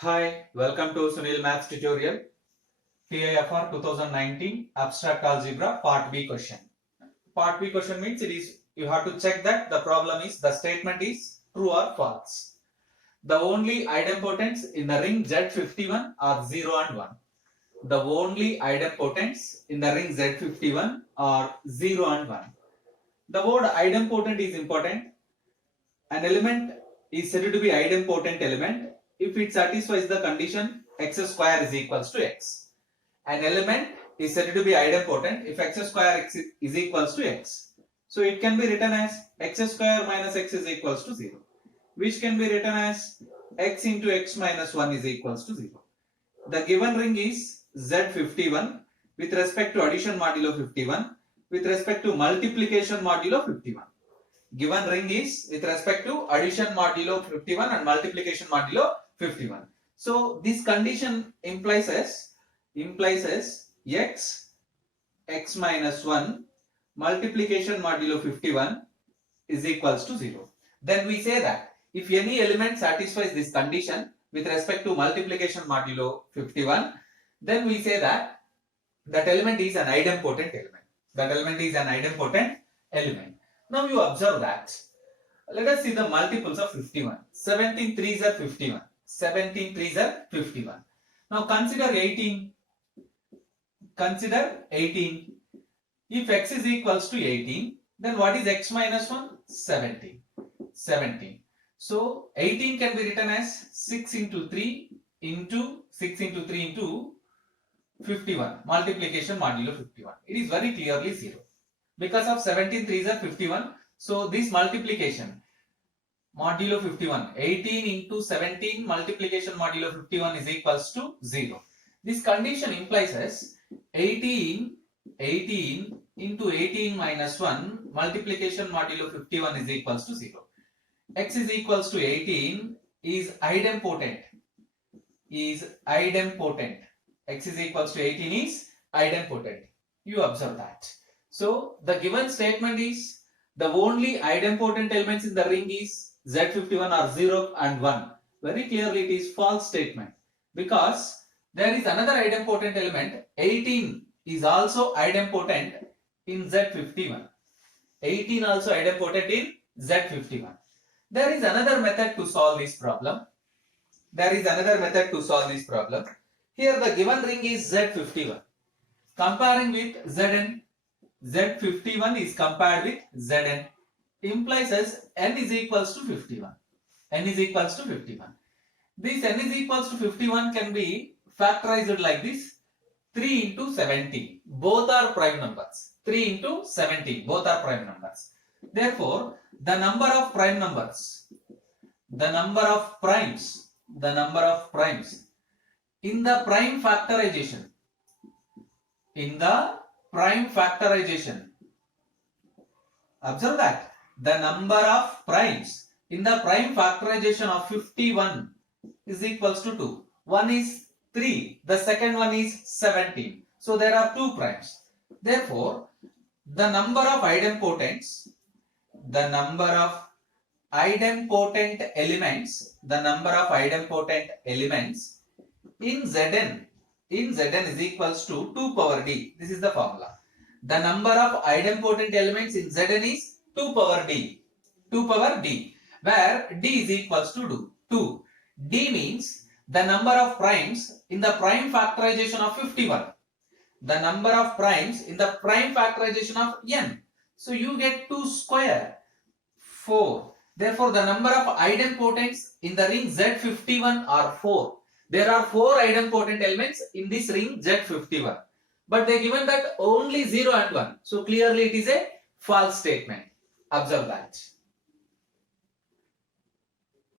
Hi, welcome to Sunil Maths tutorial. TIFR 2019 Abstract Algebra Part B question. Part B question means you have to check that the statement is true or false. The only idempotents in the ring Z51 are 0 and 1. The only idempotents in the ring Z51 are 0 and 1. The word idempotent is important. An element is said to be idempotent element if it satisfies the condition x square is equals to x. An element is said to be idempotent if x square is equals to x. So it can be written as x square minus x is equals to 0, which can be written as x into x minus 1 is equals to 0. The given ring is Z51 with respect to addition modulo 51 with respect to multiplication modulo 51. Given ring is with respect to addition modulo 51 and multiplication modulo 51. So this condition implies as x minus 1 multiplication modulo 51 is equals to 0. Then we say that if any element satisfies this condition with respect to multiplication modulo 51, then we say that that element is an idempotent element. That element is an idempotent element. Now you observe that. Let us see the multiples of 51. 17 3s are 51. 17 3s are 51. Now consider 18. Consider 18. If x is equals to 18, then what is x minus 1? 17. 17. So 18 can be written as 6 into 3 into 6 into 3 into 51. Multiplication modulo 51. It is very clearly 0. Because of 17 3s are 51, so this multiplication modulo 51, 18 into 17 multiplication modulo 51 is equals to 0. This condition implies as 18 into 18 minus 1 multiplication modulo 51 is equals to 0. X is equals to 18 is idempotent. X is equals to 18 is idempotent. You observe that. So the given statement is the only idempotent elements in the ring is Z51 are 0 and 1. Very clearly it is false statement because there is another idempotent element. 18 is also idempotent in Z51. 18 also idempotent in Z51. There is another method to solve this problem. Here the given ring is Z51. Comparing with Zn, Z51 is compared with Zn, implies as n is equals to 51. N is equals to 51. This n is equals to 51 can be factorized like this. 3 into 17. Both are prime numbers. 3 into 17. Both are prime numbers. Therefore, the number of primes in the prime factorization, observe that the number of primes in the prime factorization of 51 is equals to 2. One is 3, the second one is 17. So there are 2 primes. Therefore, the number of idempotent elements in Zn is equals to 2 power d. This is the formula. The number of idempotent elements in Zn is 2 power d. 2 power d, where d is equals to 2. D means the number of primes in the prime factorization of 51. The number of primes in the prime factorization of n. So you get 2 square, 4. Therefore, the number of idempotents in the ring Z51 are 4. There are 4 idempotent elements in this ring Z51. But they given that only 0 and 1. So clearly it is a false statement. Observe that.